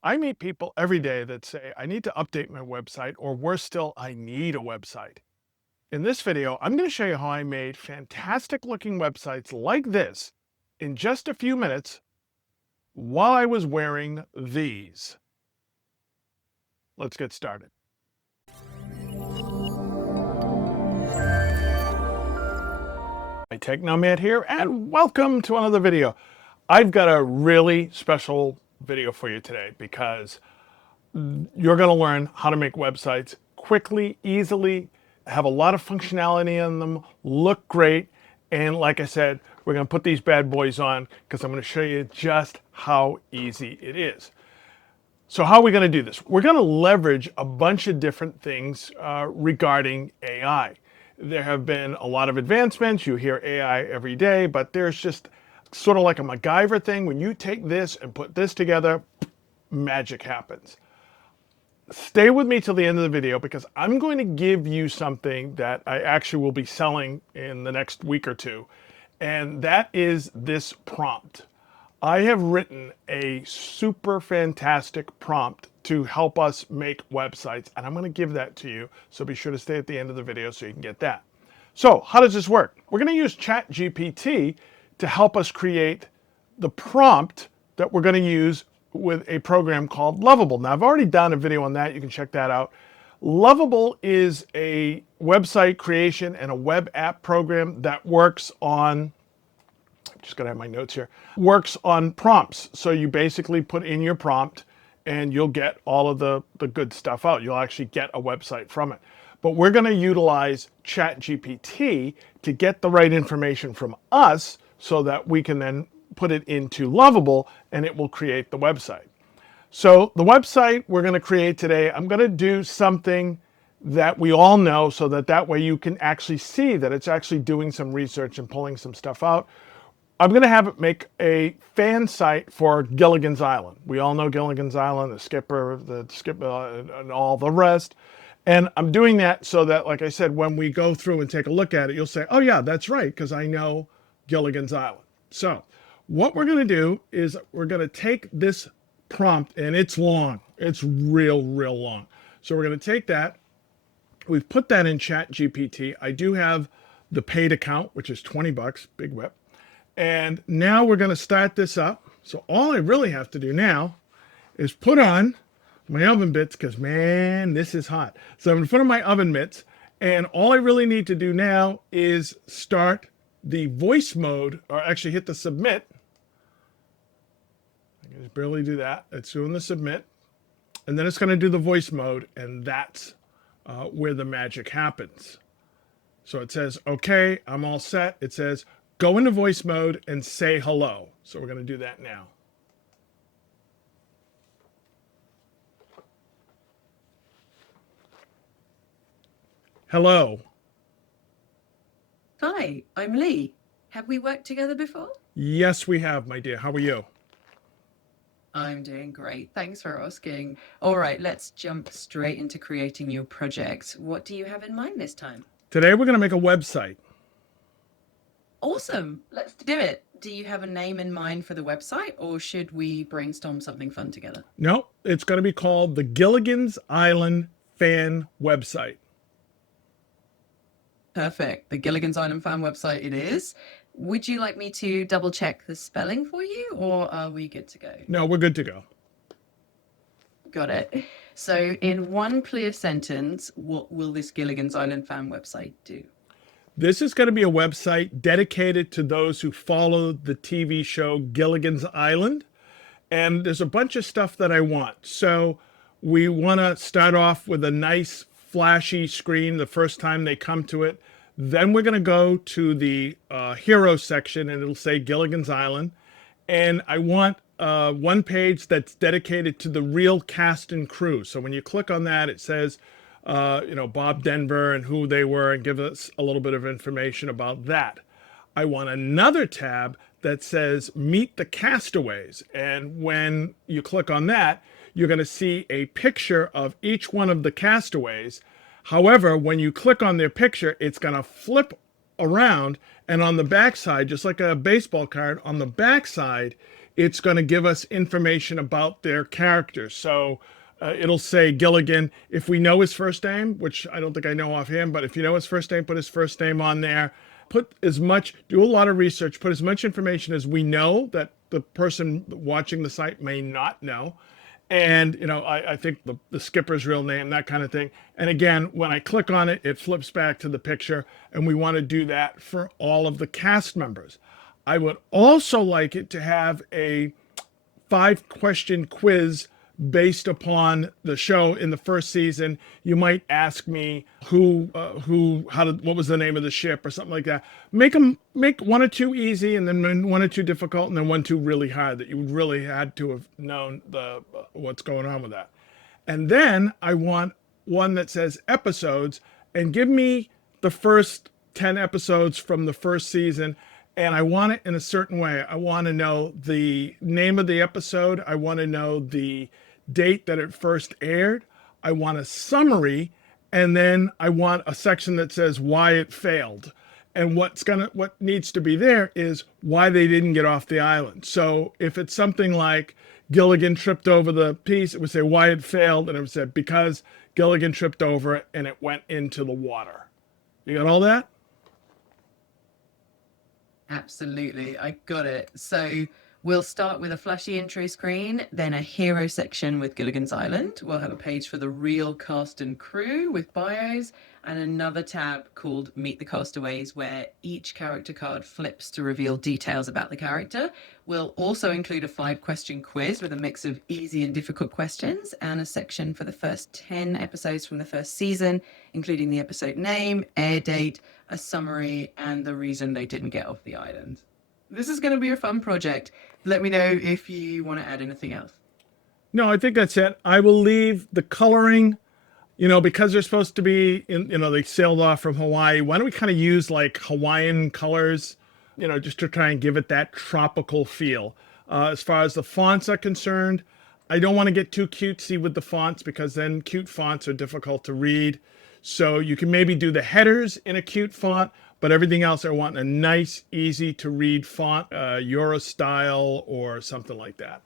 I meet people every day that say, I need to update my website, or worse still, I need a website. In this video, I'm going to show you how I made fantastic looking websites like this in just a few minutes while I was wearing these. Let's get started. TheHiTechNomad here, and welcome to another video. I've got a really special video for you today because you're going to learn how to make websites quickly, easily, have a lot of functionality in them, look great, and like I said, we're going to put these bad boys on because I'm going to show you just how easy it is. So how are we going to do this? We're going to leverage a bunch of different things regarding AI. There have been a lot of advancements. You hear AI every day, but there's just sort of like a MacGyver thing. When you take this and put this together, magic happens. Stay with me till the end of the video because I'm going to give you something that I actually will be selling in the next week or two, and that is this prompt. I have written a super fantastic prompt to help us make websites, and I'm going to give that to you, so be sure to stay at the end of the video so you can get that. So how does this work? We're going to use ChatGPT to help us create the prompt that we're going to use with a program called Lovable. Now, I've already done a video on that. You can check that out. Lovable is a website creation and a web app program that works on, I'm just gonna have my notes here, works on prompts. So you basically put in your prompt and you'll get all of the good stuff out. You'll actually get a website from it. But we're gonna utilize ChatGPT to get the right information from us so that we can then put it into Lovable and it will create the website. So the website we're going to create today, I'm going to do something that we all know so that way you can actually see that it's actually doing some research and pulling some stuff out. I'm going to have it make a fan site for Gilligan's Island. We all know Gilligan's Island, the skipper, and all the rest. And I'm doing that so that, like I said, when we go through and take a look at it, you'll say, oh yeah, that's right, because I know Gilligan's Island. So what we're going to do is we're going to take this prompt, and it's long. It's real long. So we're going to take that. We've put that in ChatGPT. I do have the paid account, which is 20 bucks, big whip. And now we're going to start this up. So all I really have to do now is put on my oven mitts because, man, this is hot. So I'm in front of my oven mitts, and all I really need to do now is start the voice mode, or actually hit the submit. I can just barely do that. It's doing the submit. And then it's going to do the voice mode, and that's where the magic happens. So it says, okay, I'm all set. It says, go into voice mode and say hello. So we're going to do that now. Hello. Hi, I'm Lee. Have we worked together before? Yes, we have, my dear. How are you? I'm doing great. Thanks for asking. All right, let's jump straight into creating your project. What do you have in mind this time? Today we're going to make a website. Awesome. Let's do it. Do you have a name in mind for the website, or should we brainstorm something fun together? No, it's going to be called the Gilligan's Island Fan Website. Perfect. The Gilligan's Island fan website it is. Would you like me to double check the spelling for you, or are we good to go? No, we're good to go. Got it. So in one clear sentence, what will this Gilligan's Island fan website do? This is going to be a website dedicated to those who follow the TV show Gilligan's Island. And there's a bunch of stuff that I want. So we want to start off with a nice flashy screen the first time they come to it. Then we're going to go to the hero section, and it'll say Gilligan's Island. And I want one page that's dedicated to the real cast and crew. So when you click on that, it says, Bob Denver and who they were, and give us a little bit of information about that. I want another tab that says Meet the Castaways. And when you click on that, you're going to see a picture of each one of the castaways. However, when you click on their picture, it's going to flip around, and on the back side, just like a baseball card, on the back side it's going to give us information about their characters. So it'll say Gilligan. If we know his first name, which I don't think I know offhand, but if you know his first name, put his first name on there. Put as much, do a lot of research, put as much information as we know that the person watching the site may not know. And, you know, I think the skipper's real name, that kind of thing. And again, when I click on it, it flips back to the picture, and we want to do that for all of the cast members. I would also like it to have a 5-question quiz based upon the show. In the first season, you might ask me what was the name of the ship or something like that. Make 1 or 2 easy, and then 1 or 2 difficult, and then 1 or 2 really hard that you really had to have known what's going on with that. And then I want one that says episodes, and give me the first 10 episodes from the first season. And I want it in a certain way. I want to know the name of the episode. I want to know the date that it first aired. I want a summary, and then I want a section that says why it failed. And what needs to be there is why they didn't get off the island. So if it's something like Gilligan tripped over the piece, it would say why it failed, and it would say because Gilligan tripped over it and it went into the water. You got all that? Absolutely, I got it. So we'll start with a flashy intro screen, then a hero section with Gilligan's Island. We'll have a page for the real cast and crew with bios, and another tab called Meet the Castaways, where each character card flips to reveal details about the character. We'll also include a 5-question quiz with a mix of easy and difficult questions, and a section for the first 10 episodes from the first season, including the episode name, air date, a summary, and the reason they didn't get off the island. This is going to be a fun project. Let me know if you want to add anything else. No, I think that's it. I will leave the coloring, because they're supposed to be they sailed off from Hawaii. Why don't we kind of use like Hawaiian colors, just to try and give it that tropical feel. As far as the fonts are concerned, I don't want to get too cutesy with the fonts, because then cute fonts are difficult to read. So you can maybe do the headers in a cute font, but everything else I want in a nice, easy to read font, Euro style or something like that.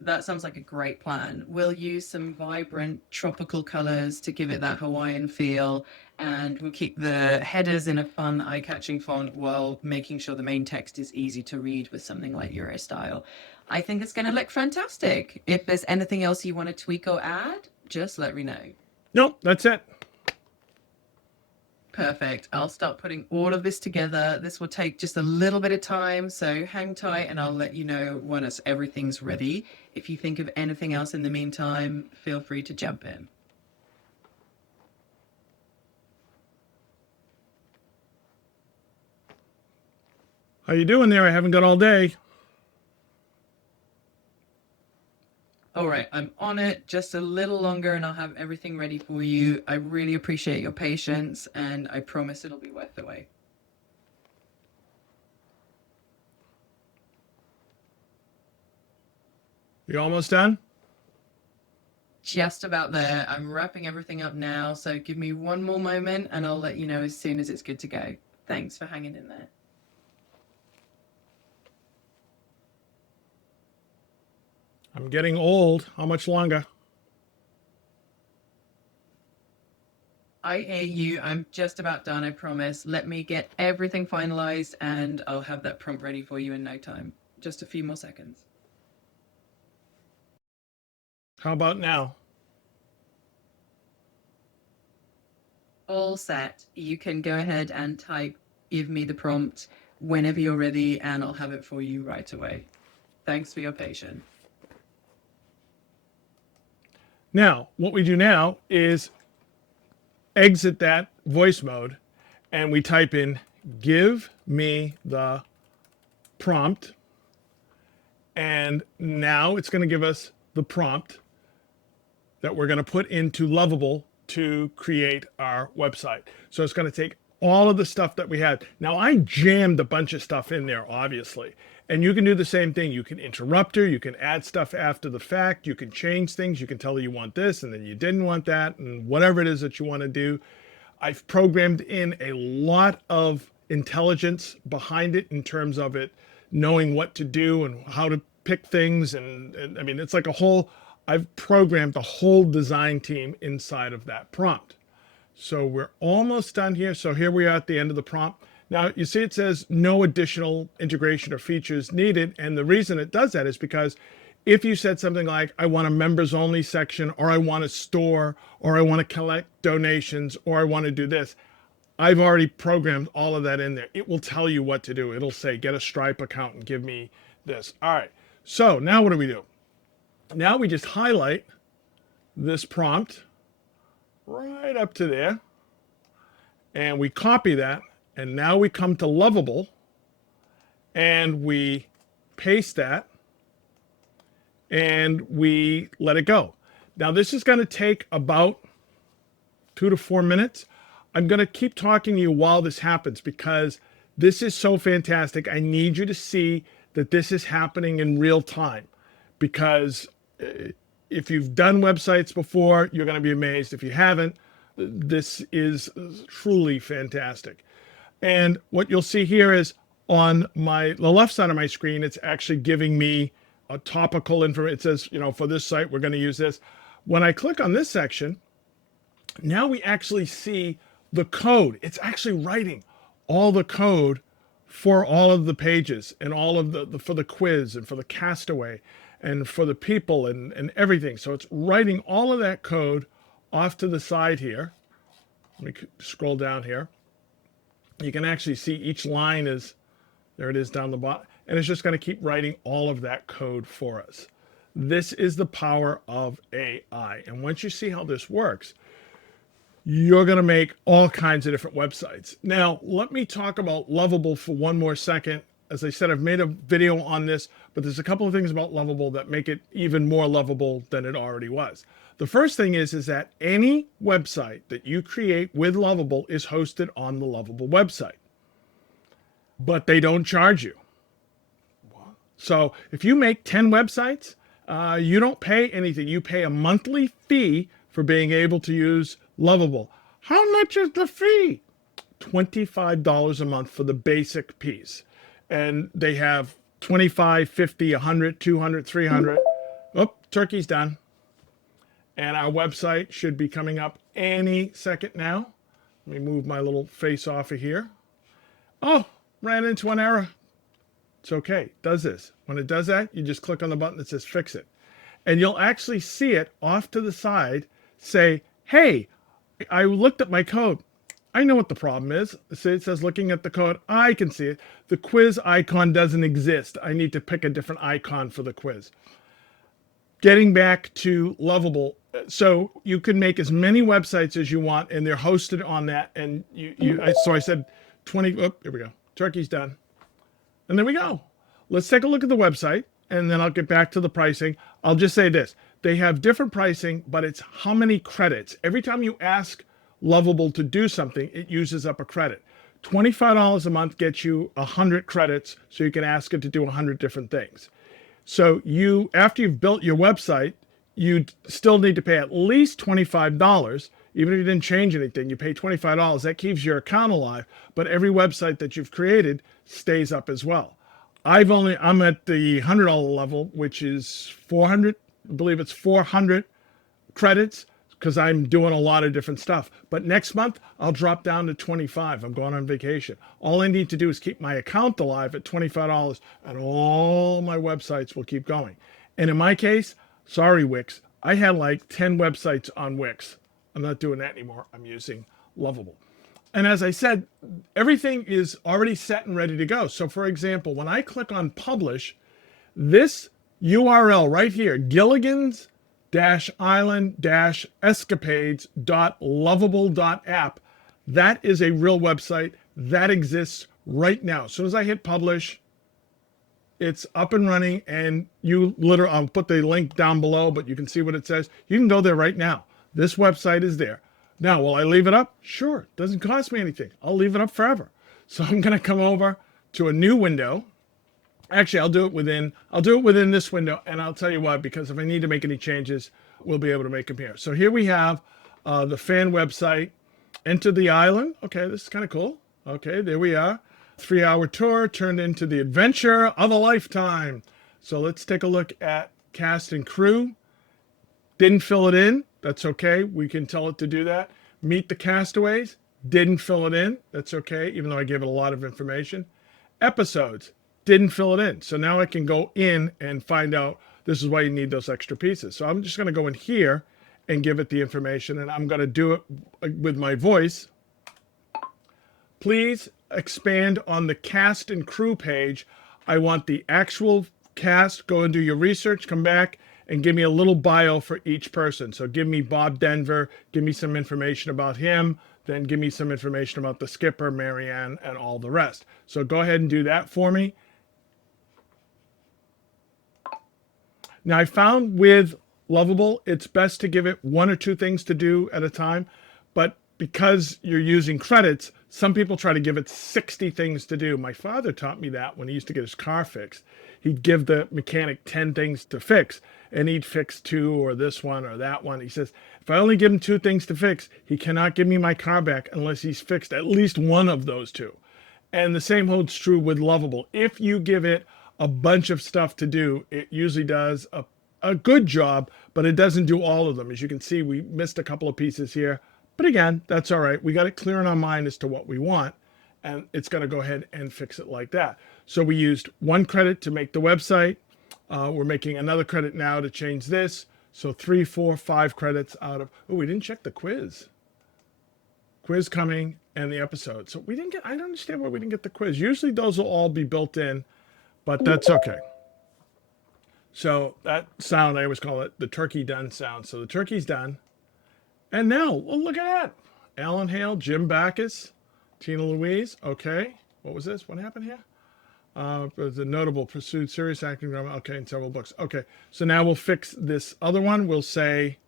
That sounds like a great plan. We'll use some vibrant tropical colors to give it that Hawaiian feel, and we'll keep the headers in a fun, eye-catching font while making sure the main text is easy to read with something like Euro style. I think it's going to look fantastic. If there's anything else you want to tweak or add, just let me know. Nope, that's it. Perfect. I'll start putting all of this together. This will take just a little bit of time, so hang tight and I'll let you know once everything's ready. If you think of anything else in the meantime, feel free to jump in. How you doing there? I haven't got all day. All right, I'm on it just a little longer and I'll have everything ready for you. I really appreciate your patience and I promise it'll be worth the wait. You almost done? Just about there. I'm wrapping everything up now, so give me one more moment and I'll let you know as soon as it's good to go. Thanks for hanging in there. I'm getting old. How much longer? I hear you. I'm just about done, I promise. Let me get everything finalized and I'll have that prompt ready for you in no time. Just a few more seconds. How about now? All set. You can go ahead and give me the prompt whenever you're ready and I'll have it for you right away. Thanks for your patience. Now, what we do now is exit that voice mode and we type in, give me the prompt. And now it's going to give us the prompt that we're going to put into Lovable to create our website. So it's going to take all of the stuff that we had. Now I jammed a bunch of stuff in there, obviously, and you can do the same thing. You can interrupt her, you can add stuff after the fact, you can change things, you can tell her you want this and then you didn't want that, and whatever it is that you want to do. I've programmed in a lot of intelligence behind it in terms of it knowing what to do and how to pick things. And I mean, it's like a whole, I've programmed the whole design team inside of that prompt. So we're almost done here. So here we are at the end of the prompt. Now you see it says no additional integration or features needed. And the reason it does that is because if you said something like, I want a members only section, or I want a store, or I want to collect donations, or I want to do this, I've already programmed all of that in there. It will tell you what to do. It'll say, get a Stripe account and give me this. All right. So now what do we do? Now we just highlight this prompt right up to there, and we copy that. And now we come to Lovable and we paste that and we let it go. Now this is going to take about 2 to 4 minutes. I'm going to keep talking to you while this happens because this is so fantastic. I need you to see that this is happening in real time, because if you've done websites before, you're going to be amazed. If you haven't, this is truly fantastic. And what you'll see here is on the left side of my screen, it's actually giving me a topical information. It says, for this site, we're going to use this. When I click on this section, now we actually see the code. It's actually writing all the code for all of the pages and all of for the quiz and for the castaway and for the people and everything. So it's writing all of that code off to the side here. Let me scroll down here. You can actually see each line is, there it is down the bottom, and it's just going to keep writing all of that code for us. This is the power of AI. And once you see how this works, you're going to make all kinds of different websites. Now, let me talk about Lovable for one more second. As I said, I've made a video on this, but there's a couple of things about Lovable that make it even more lovable than it already was. The first thing is that any website that you create with Lovable is hosted on the Lovable website, but they don't charge you. So if you make 10 websites, you don't pay anything. You pay a monthly fee for being able to use Lovable. How much is the fee? $25 a month for the basic piece. And they have 25, 50, 100, 200, 300. Oh, turkey's done. And our website should be coming up any second now. Let me move my little face off of here. Oh, ran into an error. It's okay. It does this. When it does that, you just click on the button that says fix it. And you'll actually see it off to the side say, hey, I looked at my code. I know what the problem is. So it says looking at the code, I can see it. The quiz icon doesn't exist. I need to pick a different icon for the quiz. Getting back to Lovable, so you can make as many websites as you want, and they're hosted on that. And so I said 20. Oh, here we go. Turkey's done. And there we go. Let's take a look at the website, and then I'll get back to the pricing. I'll just say this. They have different pricing, but it's how many credits. Every time you ask Lovable to do something, it uses up a credit. $25 a month gets you 100 credits, so you can ask it to do 100 different things. So after you've built your website, you still need to pay at least $25. Even if you didn't change anything, you pay $25. That keeps your account alive, but every website that you've created stays up as well. I'm at the $100 level, which is 400, I believe it's 400 credits, because I'm doing a lot of different stuff. But next month, I'll drop down to 25. I'm going on vacation. All I need to do is keep my account alive at $25, and all my websites will keep going. And in my case, sorry, Wix, I had like 10 websites on Wix. I'm not doing that anymore. I'm using Lovable. And as I said, everything is already set and ready to go. So for example, when I click on publish, this URL right here, Gilligan's island-escapades.lovable.app. That is a real website that exists right now. As soon as I hit publish, it's up and running, and I'll put the link down below, but you can see what it says. You can go there right now. This website is there. Now, will I leave it up? Sure. It doesn't cost me anything. I'll leave it up forever. So I'm going to come over to a new window. Actually, I'll do it within this window, and I'll tell you why, because if I need to make any changes, we'll be able to make them here. So here we have the fan website. Enter the island. Okay, this is kind of cool. Okay, there we are. 3-hour tour turned into the adventure of a lifetime. So let's take a look at cast and crew. Didn't fill it in. That's okay. We can tell it to do that. Meet the castaways. Didn't fill it in. That's okay, even though I gave it a lot of information. Episodes. Didn't fill it in. So now I can go in and find out this is why you need those extra pieces. So I'm just going to go in here and give it the information, and I'm going to do it with my voice. Please expand on the cast and crew page. I want the actual cast. Go and do your research, come back and give me a little bio for each person. So give me Bob Denver, give me some information about him, then give me some information about the skipper, Marianne, and all the rest. So go ahead and do that for me. Now I found with Lovable, it's best to give it 1 or 2 things to do at a time, but because you're using credits, some people try to give it 60 things to do. My father taught me that when he used to get his car fixed. He'd give the mechanic 10 things to fix, and he'd fix 2 or this one or that one. He says, if I only give him 2 things to fix, he cannot give me my car back unless he's fixed at least one of those 2. And the same holds true with Lovable. If you give it a bunch of stuff to do, it usually does a good job, but it doesn't do all of them. As you can see, we missed a couple of pieces here. But again, that's all right. We got it clear in our mind as to what we want, and it's going to go ahead and fix it like that. So we used 1 credit to make the website. We're making another credit now to change this. So 3, 4, 5 credits out of, oh, we didn't check the quiz. Quiz coming and the episode. So we didn't get, I don't understand why we didn't get the quiz. Usually those will all be built in, but that's okay. So that sound, I always call it the turkey done sound. So the turkey's done. And now, well, look at that. Alan Hale, Jim Backus, Tina Louise. Okay. What was this? What happened here? The notable pursued serious acting drama. Okay, in several books. Okay. So now we'll fix this other one. We'll say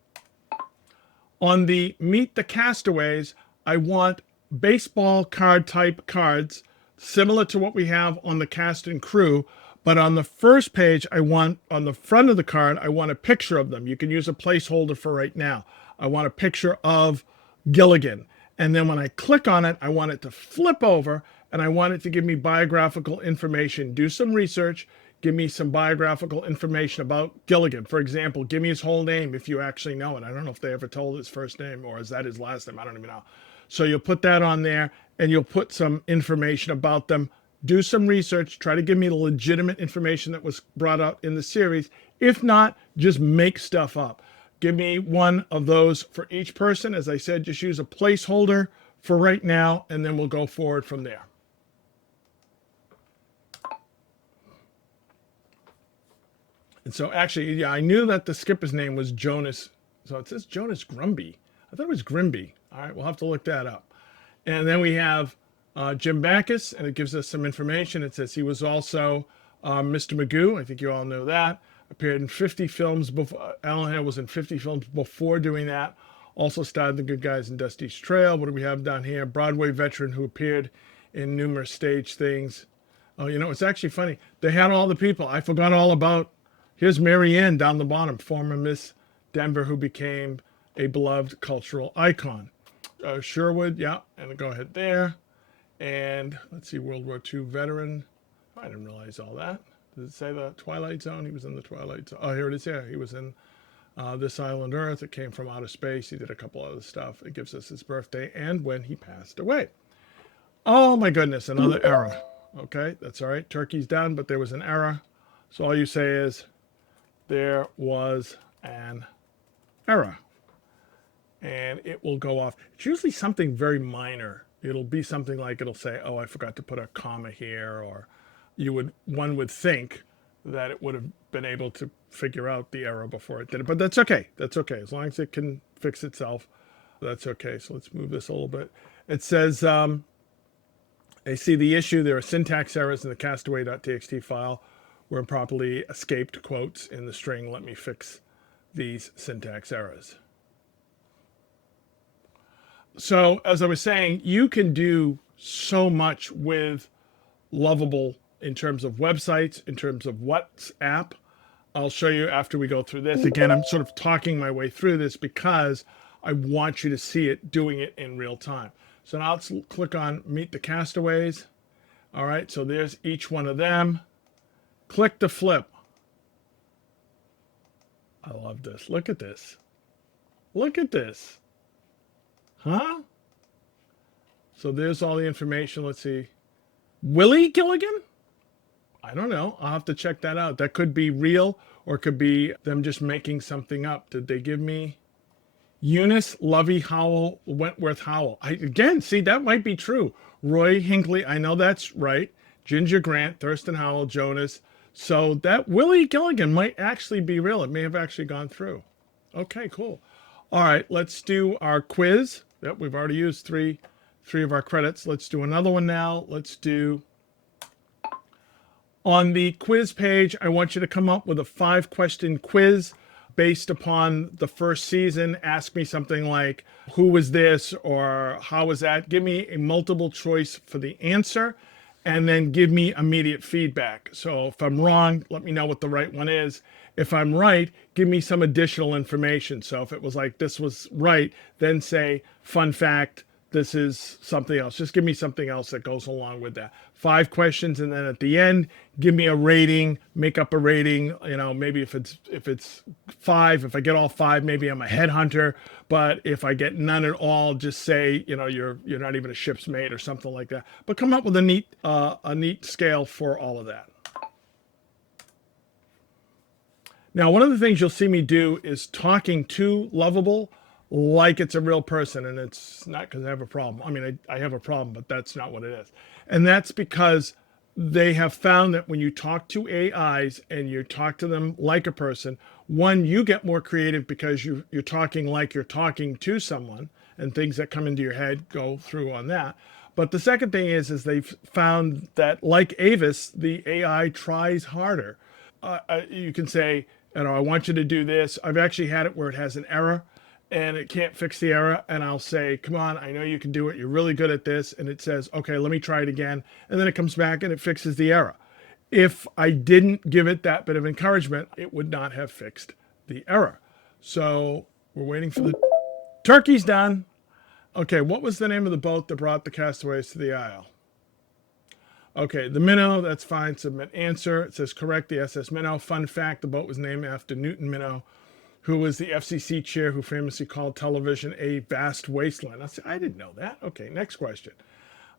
on the Meet the Castaways, I want baseball card type cards similar to what we have on the cast and crew. But on the first page, I want, on the front of the card, I want a picture of them. You can use a placeholder for right now. I want a picture of Gilligan. And then when I click on it, I want it to flip over and I want it to give me biographical information. Do some research, give me some biographical information about Gilligan. For example, give me his whole name if you actually know it. I don't know if they ever told his first name or is that his last name? I don't even know. So you'll put that on there and you'll put some information about them. Do some research, try to give me the legitimate information that was brought out in the series. If not, just make stuff up. Give me one of those for each person. As I said, just use a placeholder for right now, and then we'll go forward from there. And so actually, yeah, I knew that the skipper's name was Jonas. So it says Jonas Grumby. I thought it was Grimby. All right, we'll have to look that up. And then we have Jim Backus, and it gives us some information. It says he was also Mr. Magoo. I think you all know that. Appeared in 50 films before. Alan Hale was in 50 films before doing that. Also starred The Good Guys in Dusty's Trail. What do we have down here? Broadway veteran who appeared in numerous stage things. Oh, you know, it's actually funny. They had all the people. I forgot all about. Here's Mary Ann down the bottom, former Miss Denver who became a beloved cultural icon. Sherwood, yeah, and go ahead there. And let's see, World War II veteran. Oh, I didn't realize all that. Does it say the Twilight Zone? He was in the Twilight Zone. Oh, here it is here. He was in This Island Earth. It came from outer space. He did a couple other stuff. It gives us his birthday and when he passed away. Oh my goodness, another error. Okay, that's all right. Turkey's done, but there was an error. So all you say is, there was an error. And it will go off. It's usually something very minor. It'll be something like, it'll say, oh, I forgot to put a comma here, or one would think that it would have been able to figure out the error before it did it. But that's okay. That's okay. As long as it can fix itself, that's okay. So let's move this a little bit. It says, I see the issue. There are syntax errors in the castaway.txt file where improperly escaped quotes in the string. Let me fix these syntax errors. So as I was saying, you can do so much with Lovable in terms of websites, in terms of WhatsApp. I'll show you after we go through this. Again, I'm sort of talking my way through this because I want you to see it doing it in real time. So now let's click on Meet the Castaways. All right, so there's each one of them. Click to flip. I love this. Look at this. Look at this. Huh? So there's all the information. Let's see. Willie Gilligan? I don't know. I'll have to check that out. That could be real or it could be them just making something up. Did they give me Eunice, Lovey Howell, Wentworth Howell? Again, see, that might be true. Roy Hinckley, I know that's right. Ginger Grant, Thurston Howell, Jonas. So that Willie Gilligan might actually be real. It may have actually gone through. Okay, cool. All right, let's do our quiz. Yep, we've already used three of our credits. Let's do another one now. Let's do, on the quiz page, I want you to come up with a 5-question quiz based upon the first season. Ask me something like, who was this or how was that? Give me a multiple choice for the answer and then give me immediate feedback. So if I'm wrong, let me know what the right one is. If I'm right, give me some additional information. So if it was like this was right, then say, fun fact, this is something else. Just give me something else that goes along with that. 5 questions, and then at the end, give me a rating, make up a rating. You know, maybe if it's 5, if I get all 5, maybe I'm a headhunter. But if I get none at all, just say, you know, you're not even a ship's mate or something like that. But come up with a neat scale for all of that. Now, one of the things you'll see me do is talking to Lovable like it's a real person, and it's not because I have a problem. I mean, I have a problem, but that's not what it is. And that's because they have found that when you talk to AIs and you talk to them like a person, one, you get more creative because you're talking like you're talking to someone, and things that come into your head go through on that. But the second thing is they've found that, like Avis, the AI tries harder. You can say, you know, I want you to do this. I've actually had it where it has an error and it can't fix the error. And I'll say, come on, I know you can do it. You're really good at this. And it says, okay, let me try it again. And then it comes back and it fixes the error. If I didn't give it that bit of encouragement, it would not have fixed the error. So we're waiting for the turkey's done. Okay, what was the name of the boat that brought the castaways to the isle? Okay, the Minnow, that's fine. Submit answer. It says correct, the SS Minnow. Fun fact, the boat was named after Newton Minnow, who was the FCC chair who famously called television a vast wasteland. I didn't know that. Okay, next question.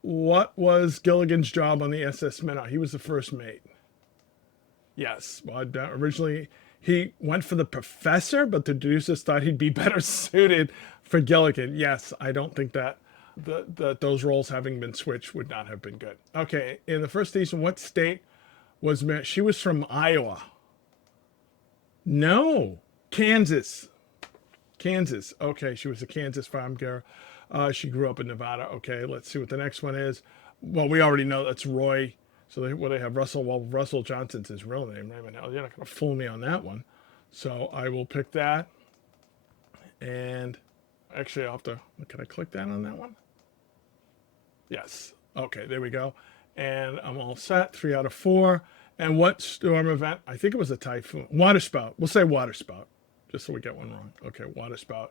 What was Gilligan's job on the SS Minnow? He was the first mate. Yes, well, originally he went for the professor, but the producers thought he'd be better suited for Gilligan. Yes, I don't think that those roles having been switched would not have been good. Okay, in the first season, what state was met? She was from Iowa. No, Kansas. Kansas. Okay, she was a Kansas farm girl. She grew up in Nevada. Okay, let's see what the next one is. Well, we already know that's Roy. So they have Russell. Well, Russell Johnson's his real name. Right now, you're not going to fool me on that one. So I will pick that. And actually, I'll have to. Can I click that on that one? Yes. Okay, there we go. And I'm all set. 3 out of 4. And what storm event? I think it was a typhoon. Waterspout. We'll say waterspout, just so we get one wrong. Okay, waterspout.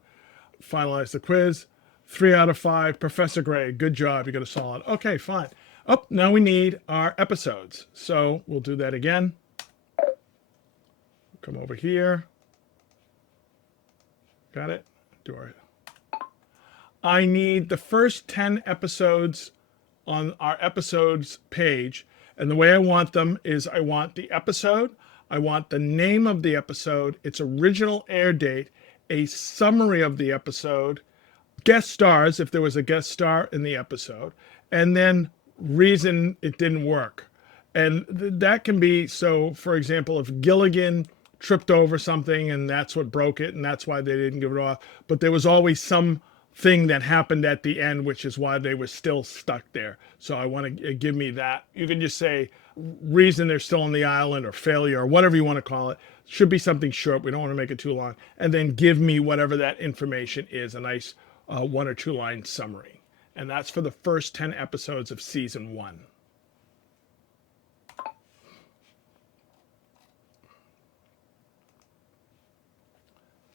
Finalize the quiz. 3 out of 5. Professor Gray, good job. You got a solid. Okay, fine. Oh, now we need our episodes. So we'll do that again. Come over here. Got it? I need the first 10 episodes on our episodes page. And the way I want them is I want the episode, I want the name of the episode, its original air date, a summary of the episode, guest stars, if there was a guest star in the episode, and then reason it didn't work. And that can be, so for example, if Gilligan tripped over something and that's what broke it and that's why they didn't give it off, but there was always some thing that happened at the end, which is why they were still stuck there. So I want to give me that. You can just say reason they're still on the island or failure or whatever you want to call it. Should be something short. We don't want to make it too long. And then give me whatever that information is, a nice 1 or 2 line summary. And that's for the first 10 episodes of season 1.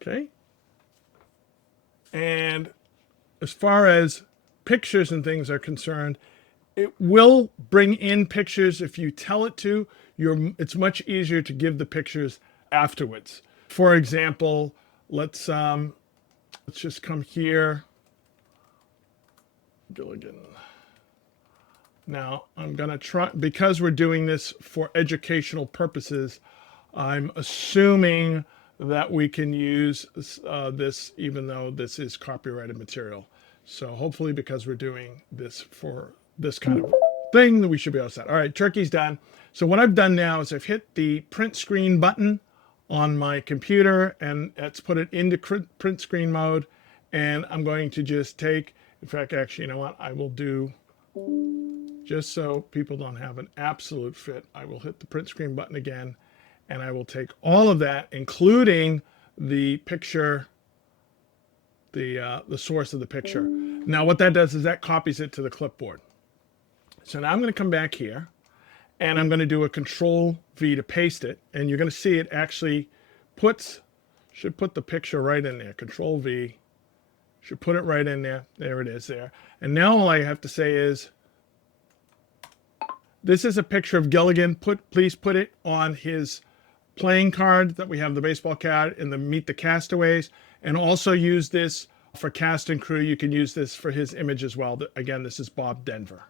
Okay. And as far as pictures and things are concerned, It will bring in pictures if you tell it to. It's much easier to give the pictures afterwards. For example, let's just come here, Gilligan. Now I'm gonna try, because we're doing this for educational purposes, I'm assuming that we can use this even though this is copyrighted material. So hopefully, because we're doing this for this kind of thing, we should be all set. All right, turkey's done. So what I've done now is I've hit the print screen button on my computer and it's put it into print screen mode. And I'm going to just take, in fact, actually, you know what? I will do, just so people don't have an absolute fit, I will hit the print screen button again, and I will take all of that, including the picture, the source of the picture. Now what that does is that copies it to the clipboard. So now I'm going to come back here, and I'm going to do a Control V to paste it, and you're going to see it actually should put the picture right in there. Control V should put it right in there. There it is there. And now all I have to say is, this is a picture of Gilligan. Please put it on his playing card that we have, the baseball card, in the Meet the Castaways, and also use this for cast and crew. You can use this for his image as well. Again, this is Bob Denver.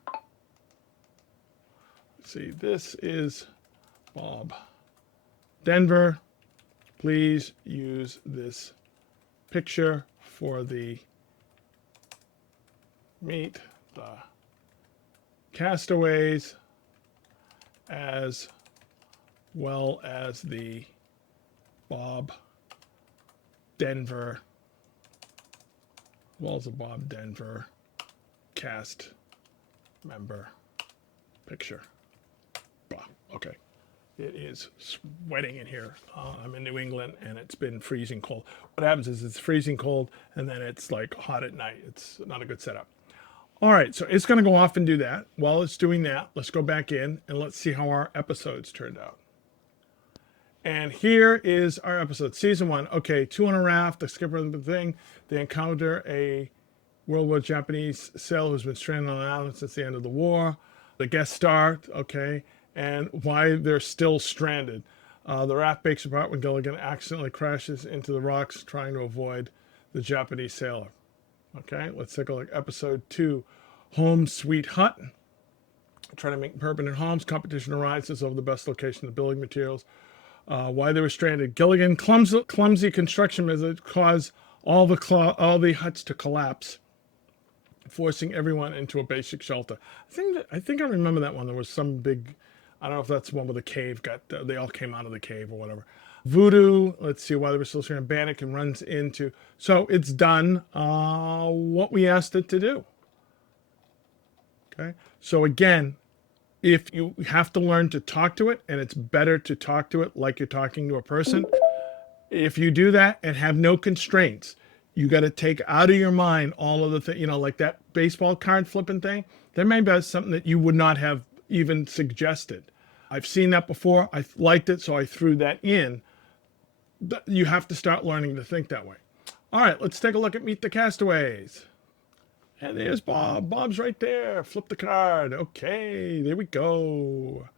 Let's see, this is Bob Denver. Please use this picture for the Meet the Castaways, as well as the Bob Denver, cast member picture. Okay. It is sweating in here. I'm in New England and it's been freezing cold. What happens is it's freezing cold and then it's like hot at night. It's not a good setup. All right, so it's going to go off and do that. While it's doing that, let's go back in and let's see how our episodes turned out. And here is our episode, season 1. Okay, 2 on a raft, the skipper of the thing. They encounter a World War Japanese sailor who's been stranded on an island since the end of the war. The guest star, okay, and why they're still stranded. The raft breaks apart when Gilligan accidentally crashes into the rocks trying to avoid the Japanese sailor. Okay, let's take a look. Episode 2, Home Sweet Hut. Trying to make permanent homes. Competition arises over the best location of building materials. Why they were stranded. Gilligan, clumsy construction methods cause all the huts to collapse, forcing everyone into a basic shelter. I think I remember that one. There was some big, I don't know if that's the one where the cave they all came out of the cave or whatever. Voodoo, let's see why they were still stranded. Bannock and runs into, so it's done what we asked it to do. Okay, so again, if you have to learn to talk to it, and it's better to talk to it like you're talking to a person. If you do that and have no constraints, you got to take out of your mind all of the things, like that baseball card flipping thing. There may be something that you would not have even suggested. I've seen that before. I liked it, so I threw that in. You have to start learning to think that way. All right, let's take a look at Meet the Castaways. And there's Bob. Bob's right there. Flip the card. Okay, there we go.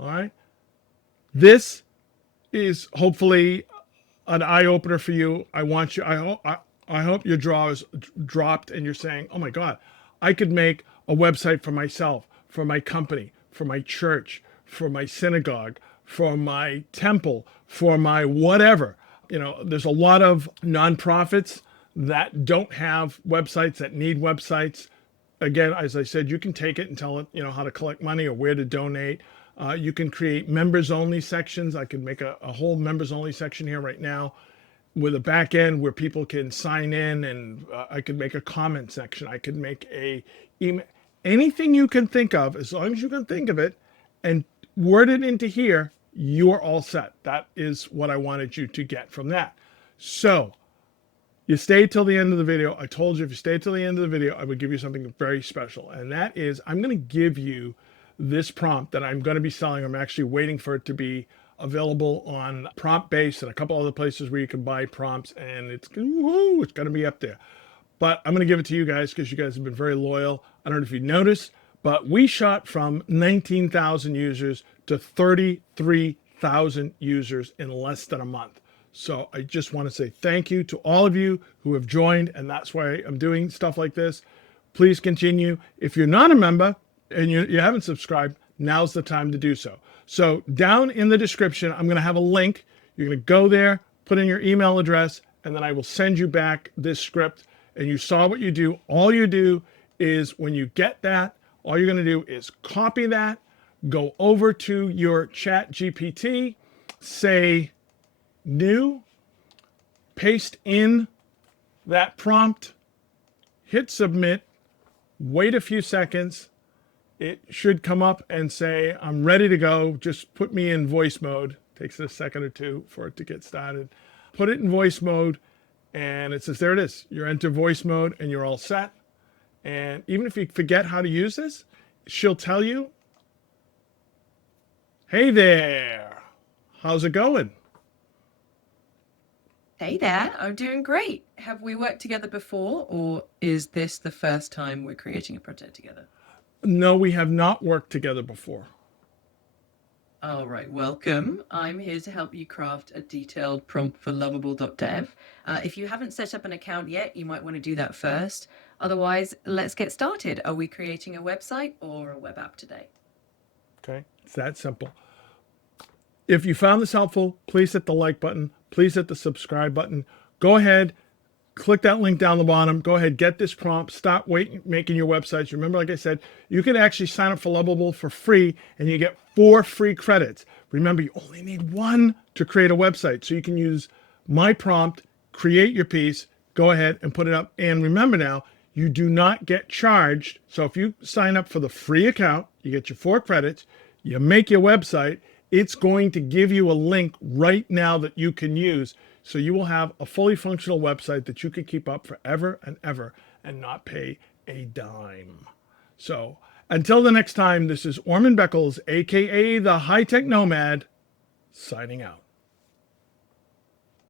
All right. This is hopefully an eye-opener for you. I hope your jaw is dropped and you're saying, oh my God, I could make a website for myself, for my company, for my church, for my synagogue, for my temple, for my whatever. There's a lot of nonprofits that don't have websites, that need websites. Again, as I said, you can take it and tell it, how to collect money or where to donate. You can create members-only sections. I can make a whole members-only section here right now with a back end where people can sign in, and I could make a comment section. I could make a email. Anything you can think of, as long as you can think of it and word it into here, you are all set. That is what I wanted you to get from that. So you stayed till the end of the video. I told you if you stayed till the end of the video, I would give you something very special. And that is, I'm going to give you this prompt that I'm going to be selling. I'm actually waiting for it to be available on Prompt Base and a couple other places where you can buy prompts, and it's going to be up there. But I'm going to give it to you guys because you guys have been very loyal. I don't know if you noticed, But we shot from 19,000 users to 33,000 users in less than a month. So I just want to say thank you to all of you who have joined, and that's why I'm doing stuff like this. Please continue. If you're not a member and you haven't subscribed, now's the time to do so. So down in the description, I'm going to have a link. You're going to go there, put in your email address, and then I will send you back this script. And you saw what you do. All you do is when you get that, all you're going to do is copy that, go over to your ChatGPT, say new, paste in that prompt, hit submit, wait a few seconds. It should come up and say, I'm ready to go. Just put me in voice mode. Takes a second or two for it to get started. Put it in voice mode, and it says, there it is. You're into voice mode, and you're all set. And even if you forget how to use this, she'll tell you, hey there, how's it going? Hey there, I'm doing great. Have we worked together before, or is this the first time we're creating a project together? No, we have not worked together before. All right, welcome. I'm here to help you craft a detailed prompt for Lovable.Dev. If you haven't set up an account yet, you might want to do that first. Otherwise, let's get started. Are we creating a website or a web app today? Okay, it's that simple. If you found this helpful, please hit the like button. Please hit the subscribe button. Go ahead, click that link down the bottom. Go ahead, get this prompt. Stop making your websites. Remember, like I said, you can actually sign up for Lovable for free, and you get 4 free credits. Remember, you only need 1 to create a website. So you can use my prompt, create your piece, go ahead and put it up. And remember now, you do not get charged. So if you sign up for the free account, you get your 4 credits, you make your website, it's going to give you a link right now that you can use. So you will have a fully functional website that you can keep up forever and ever and not pay a dime. So until the next time, this is Orman Beckles, aka the High Tech Nomad, signing out.